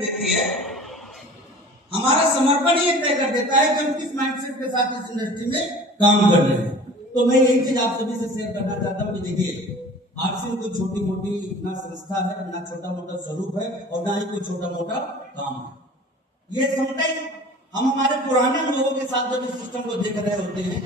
देती है, हमारा समर्पण ही तय कर देता है कि हम किस माइंडसेट के साथ इस इंडस्ट्री में काम कर रहे हैं। तो मैं यही चीज आप सभी से शेयर करना चाहता हूँ कि देखिए, आरसीएम कोई छोटी मोटी ना संस्था है, ना छोटा मोटा स्वरूप है, और ना ही कोई छोटा मोटा काम है। ये समटाइम हम हमारे पुराने लोगों के साथ जब इस सिस्टम को देख रहे होते हैं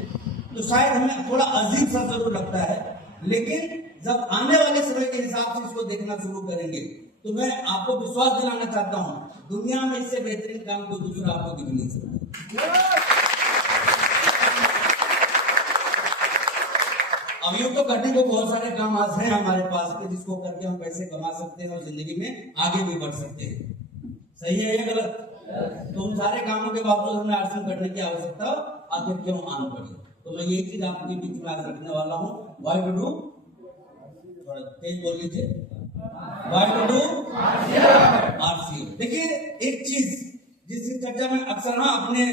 तो शायद हमें थोड़ा अजीब सा जरूर लगता है, लेकिन जब आने वाले समय के हिसाब से इसको देखना शुरू करेंगे तो मैं आपको विश्वास दिलाना चाहता हूं, दुनिया में इससे बेहतरीन काम कोई दूसरा आपको दिख नहीं सकता। अब यूं तो करने को बहुत सारे काम आज हैं हमारे पास के जिसको करके हम पैसे कमा सकते हैं और जिंदगी में आगे भी बढ़ सकते हैं। सही है या गलत? तो उन सारे कामों के बावजूद हमें आरसीएम करने की आवश्यकता आखिर क्यों आन पड़ी? तो मैं यही चीज आपके बीच में आज रखने वाला हूँ। व्हाई टू डू, थोड़ा तेज बोल लीजिए, व्हाई टू डू आरसीएम। देखिए, एक चीज जिसकी चर्चा में अक्सर ना अपने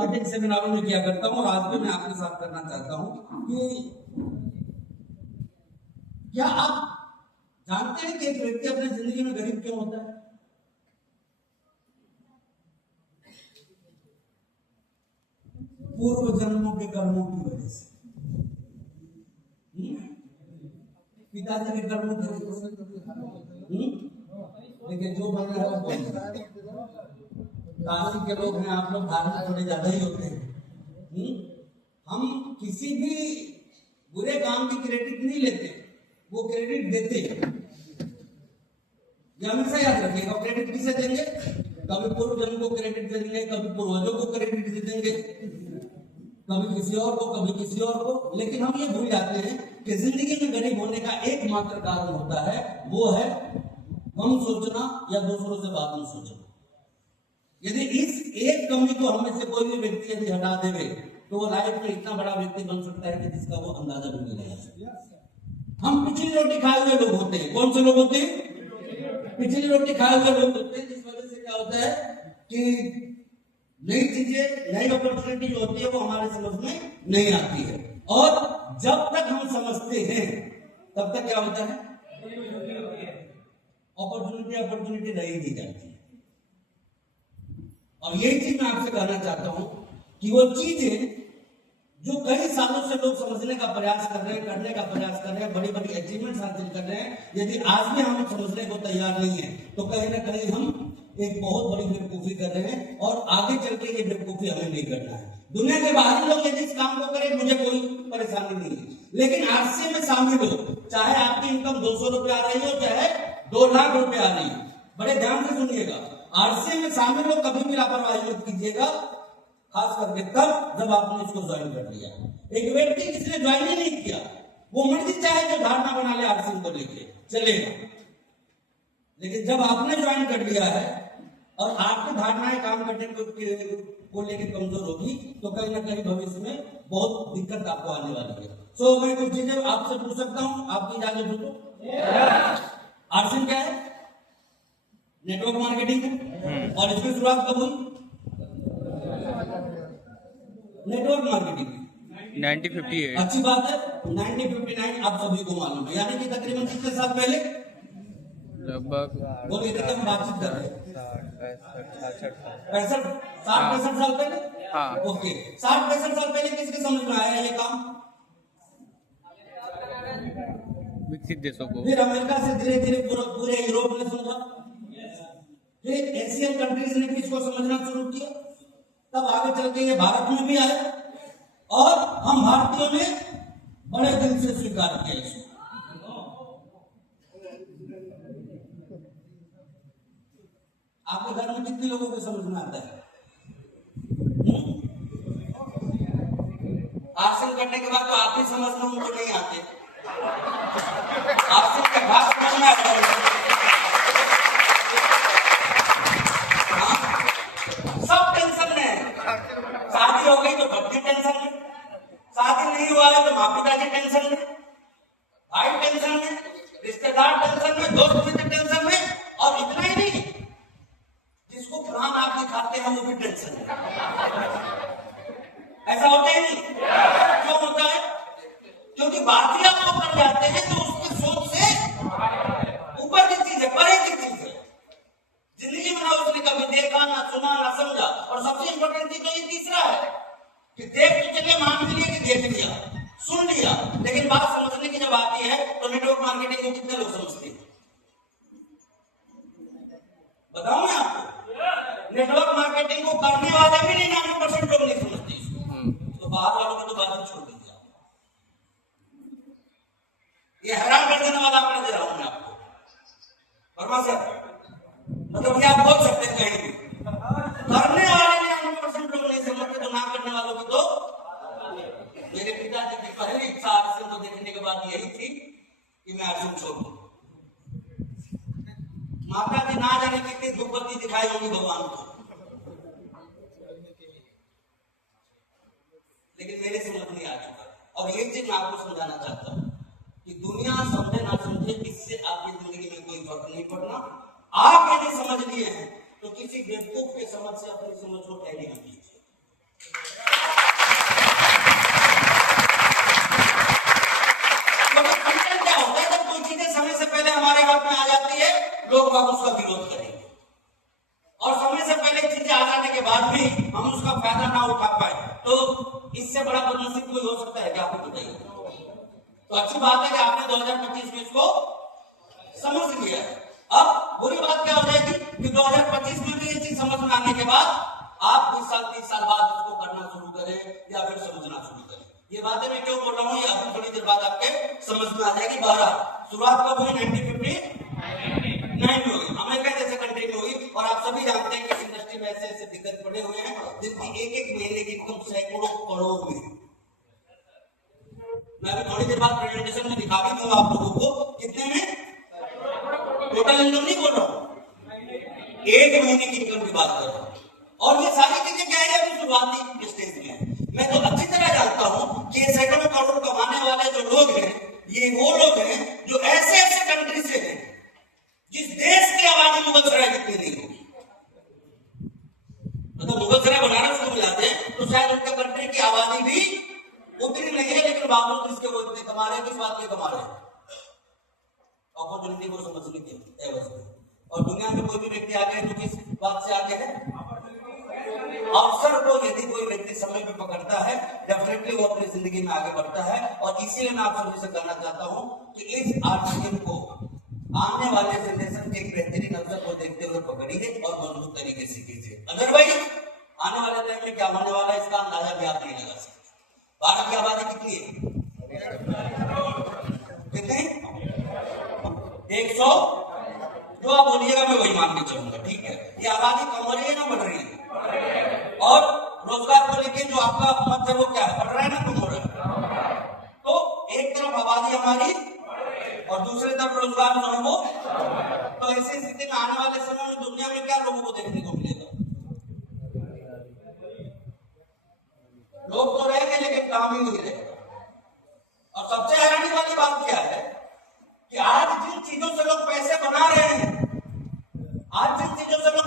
मीटिंग सेमिनारों में किया करता हूँ और आज भी मैं आपके साथ करना चाहता हूँ कि क्या आप जानते हैं कि एक व्यक्ति अपनी जिंदगी में गरीब क्यों होता है? पूर्व जन्मों के कर्मों की वजह से, पिताजी के कर्मों की वजह से। लेकिन जो बन रहा है वो काशी के लोग हैं, आप लोग धार्मिक थोड़े ज्यादा ही होते हैं। हम किसी भी बुरे काम की क्रेडिट नहीं लेते, वो क्रेडिट देते हैं। ये हमेशा याद रखिएगा, क्रेडिट किसे देंगे? कभी पूर्व जन्म को क्रेडिट दे देंगे, कभी पूर्वजों को क्रेडिट दे देंगे, कभी किसी और को, कभी किसी और को। लेकिन हम ये भूल जाते हैं कि जिंदगी में गरीब होने का एकमात्र कारण होता है, वो है हम सोचना या दूसरों से बात नहीं सोचना। यदि इस एक कमी को हमें से कोई भी व्यक्ति यदि हटा देवे तो वो लाइफ में इतना बड़ा व्यक्ति बन सकता है कि जिसका वो अंदाजा भी नहीं लगा सकता। हम पिछली रोटी खाए हुए लोग होते हैं। कौन से लोग होते हैं? पिछली रोटी खाए हुए लोग होते हैं, जिस वजह से क्या होता है कि नई चीजें, नई अपॉर्चुनिटी जो होती है वो हमारे समझ में नहीं आती है, और जब तक हम समझते हैं तब तक क्या होता है, अपॉर्चुनिटी रही नहीं जाती। और यही चीज मैं आपसे कहना चाहता हूं कि वो चीजें जो कई सालों से लोग समझने का प्रयास कर रहे हैं, करने का प्रयास कर रहे हैं, बड़ी बड़ी अचीवमेंट हासिल कर रहे हैं, यदि आज भी हम समझने को तैयार नहीं है तो कहीं ना कहीं हम एक बहुत बड़ी बेवकूफी कर रहे हैं, और आगे चल के ये बेवकूफी हमें नहीं करना है। दुनिया के बाहरी लोग यदि इस काम को करें मुझे कोई परेशानी नहीं है, लेकिन आरसीएम में शामिल हो, चाहे आपकी इनकम 200 रुपए आ रही हो, चाहे 2 लाख रुपए आ रही हो, बड़े ध्यान से सुनिएगा, आरसीएम में शामिल हो, कभी भी लापरवाही मत कीजिएगा, खास करके तब जब आपने इसको ज्वाइन कर लिया। एक व्यक्ति जिसने ज्वाइन ही नहीं किया, वो मर्जी चाहे जो धारणा बना ले आरसीएम को लेके चलेगा, लेकिन जब आपने ज्वाइन कर लिया है और आपकी धारणाएं काम करने को लेके कमजोर होगी तो कहीं ना कहीं भविष्य में बहुत दिक्कत आपको आने वाली है। सो मैं कुछ चीजें आपसे पूछ सकता हूं, आपकी इजाजत हो तो? आरसीएम क्या है? नेटवर्क मार्केटिंग है, और इसकी शुरुआत कब हुई? Network marketing 1958। अच्छी बात है, 1959 आप सभी को मालूम है, यानी कि तकरीबन कितने साल पहले? लगभग बोलिए, देखिए हम बातचीत कर रहे हैं 65 साल पहले। हाँ। ओके, 60-65 साल पहले किसके समझ में आया ये काम? विकसित देशों को। फिर अमेरिका से धीरे धीरे पूरे यूरोप ने समझा, फिर एशियन कंट्रीज ने किसको समझना शुरू किया, तब आगे चल के ये भारत में भी आए, और हम भारतीयों ने बड़े दिल से स्वीकार किया इसको। आपके घर में कितने लोगों को समझ में आता है? आरसीएम करने के बाद तो आप ही समझना, उनको नहीं आते। आरसीएम के बाद समझना है, सब टेंशन में। शादी हो गई तो बच्चे टेंशन में, शादी नहीं हुआ है तो माँ पिता की टेंशन में, भाई टेंशन में, रिश्तेदार टेंशन में, दोस्त मित्र टेंशन में, और इतना ही नहीं, जिसको कुरान आप दिखाते हैं वो भी टेंशन है। ऐसा होता ही नहीं? क्यों होता है? क्योंकि बात ही आप कर जाते हैं जो उसकी सोच से ऊपर की चीज है, परे की चीज है। जिंदगी और सबसे इंपॉर्टेंट चीज तो ये तीसरा है कि देख तो चलिए, मान लीजिए कि देख लिया, सुन लिया, लेकिन बात समझने की जब आती है तो नेटवर्क मार्केटिंग को कितने लोग समझते हैं? बताऊं मैं आपको, नेटवर्क मार्केटिंग को करने वाले भी 99% लोग नहीं समझते इसको। तो बाहर वालों की तो बात ही छोड़ दीजिए। ये हैरान कर देने वाला आंकड़ा दे रहा हूं मैं आपको। वर्मा सर, मतलब ये आप बोल सकते हैं कहीं भी, करने वाले 99% लोग नहीं समझते, तो ना करने वालों की तो। मेरे पिताजी की पहली इच्छा आश्रम को देखने के बाद यही थी कि मैं आश्रम छोड़ दूं। माता जी ना जाने कितनी धूपबत्ती दिखाई होगी भगवान को, लेकिन मेरे समझ नहीं आ चुका। और ये चीज मैं आपको समझाना चाहता हूं कि दुनिया समझे ना समझे, इससे आपकी जिंदगी में कोई फर्क नहीं पड़ना। आप यदि समझ लिए हैं तो किसी बेवकूफ के समझ से अपनी समझ को टैली मत कीजिए। क्या होता है जब कोई चीजें समय से पहले हमारे हाथ में आ जाती है, लोग बाग उसका विरोध करेंगे, और समय से पहले चीजें आ जाने के बाद भी हम उसका फायदा ना उठा पाए, तो इससे बड़ा बदनसीब कोई हो सकता है क्या? आपको बताइए। तो अच्छी बात है कि आपने 2025 में इसको समझ लिया है। अब बुरी बात क्या हो जाएगी कि 2025 में भी ये चीज समझ में आने के बाद आप 20 साल 30 साल बाद इसको करना शुरू करें या फिर समझना शुरू करें। ये बातें मैं क्यों बोल रहा हूँ, ये अभी थोड़ी देर बाद आपके समझ में आ जाएगी। 12 शुरुआत कब हुई? 1959 में हुई, अमेरिका जैसे कंट्री में हुई। और आप सभी जानते हैं कि इंडस्ट्री में ऐसे ऐसे दिक्कत पड़े हुए हैं जिनकी एक एक महीने की इनकम सैकड़ों करोड़ में। मैं अभी थोड़ी देर बाद प्रेजेंटेशन में दिखा भी दूंगा आप लोगों को कितने में टोटल इनकम नहीं बोल रहा हूं, एक महीने की इनकम की बात कर रहा हूं। और ये सारी चीजें क्या है, अभी शुरुआती स्टेज में है। मैं तो अच्छी तरह जानता हूं कि ये सैकड़ों करोड़ कमाने वाले जो लोग हैं, ये वो लोग हैं जो ऐसे ऐसे कंट्री से हैं जिस देश की आबादी मुगलसराय जितनी नहीं होगी। मतलब मुगलसराय बनारस को मिलाते हैं तो शायद उनके कंट्री की आबादी भी उतनी नहीं है, लेकिन बावजूद इसके वो इतने कमा रहे हैं। किस बात के कमा रहे हैं? अपॉर्चुनिटी को समझने के एवज में। और दुनिया में कोई भी व्यक्ति आगे है तो किस बात से आगे है? अवसर को यदि कोई व्यक्ति समय पे पकड़ता है, डेफिनेटली वो अपनी जिंदगी में आगे बढ़ता है। और इसीलिए मैं आप सभी से कहना चाहता हूं कि इस आर्टिकल को आने वाले जनरेशन के एक बेहतरीन अवसर को देखते हुए पकड़िए और मजबूत तरीके से कीजिए। अदरवाइज आने वाले टाइम में क्या होने वाला है इसका अंदाजा भी आप नहीं लगा सकते। भारत की आबादी कितनी है? कितनी? 100। जो आप बोलिएगा मैं वही मान के चलूंगा, ठीक है? ये आबादी कम हो रही है ना बढ़ रही है? और रोजगार को लेकर जो आपका मत है वो क्या है? बढ़ रहा है ना कम हो रहा है? तो एक तरफ आबादी हमारी और दूसरी तरफ रोजगार जो है वो। तो ऐसी स्थिति में आने वाले समय में दुनिया में क्या लोगों को देखने को मिलेगा? लोग तो रहेंगे लेकिन काम ही नहीं रहेगा। और सबसे हैरानी वाली बात क्या है कि आज जिन चीजों से लोग पैसे बना रहे हैं, आज जिन चीजों से लोग